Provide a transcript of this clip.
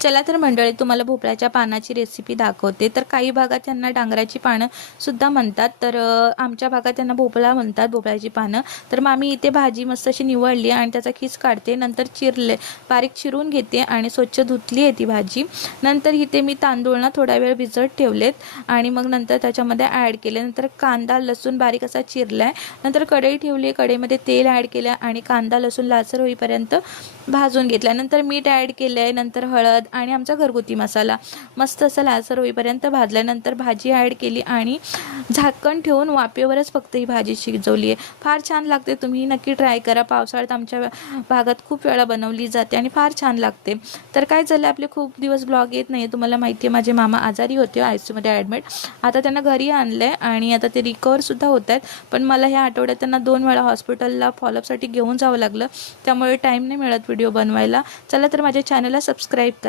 चला तर मंडळी, तुम्हाला भोपळ्याच्या पानाची रेसिपी दाखवते। तर काही भागात त्यांना डांगराची पानं सुद्धा म्हणतात, तर आमच्या भागात त्यांना भोपळा म्हणतात, भोपळ्याची पानं। तर मग आम्ही इथे भाजी मस्त अशी निवडली आणि त्याचा खीस काढते, नंतर बारीक चिरून घेते आणि स्वच्छ धुतली आहे ती भाजी। नंतर इथे मी तांदूळ ना थोडा वेळ भिजत ठेवलेत आणि मग नंतर त्याच्यामध्ये ॲड केले। नंतर कांदा लसूण बारीक असा चिरलाय, नंतर कढई ठेवली, कढईमध्ये तेल ॲड केलं आणि कांदा लसूण लालसर होईपर्यंत भाजून घेतला। नंतर मीठ ॲड केले, नंतर हळद आणि आमचा घरगुती मसाला मस्त असं लालसर होईपर्यंत भाजल्यानंतर भाजी ॲड केली आणि झाकण ठेवून वाफेवरच फक्त ही भाजी शिजवली आहे। फार छान लागते, तुम्ही नक्की ट्राय करा। पावसाळ्यात आमच्या भागात खूप वेळा बनवली जाते आणि फार छान लागते। तर काय झालं, आपले खूप दिवस ब्लॉग येत नाही, तुम्हाला माहिती आहे माझे मामा आजारी होते, आयसीयूमध्ये ॲडमिट। आता त्यांना घरी आणलंय आणि आता ते रिकवर सुद्धा होत आहेत, पण मला ह्या आठवड्यात त्यांना 2 वेळा हॉस्पिटलला फॉलोअपसाठी घेऊन जावं लागलं, त्यामुळे टाईम नाही मिळत व्हिडिओ बनवायला। चला तर माझ्या चॅनलला सबस्क्राईब करा।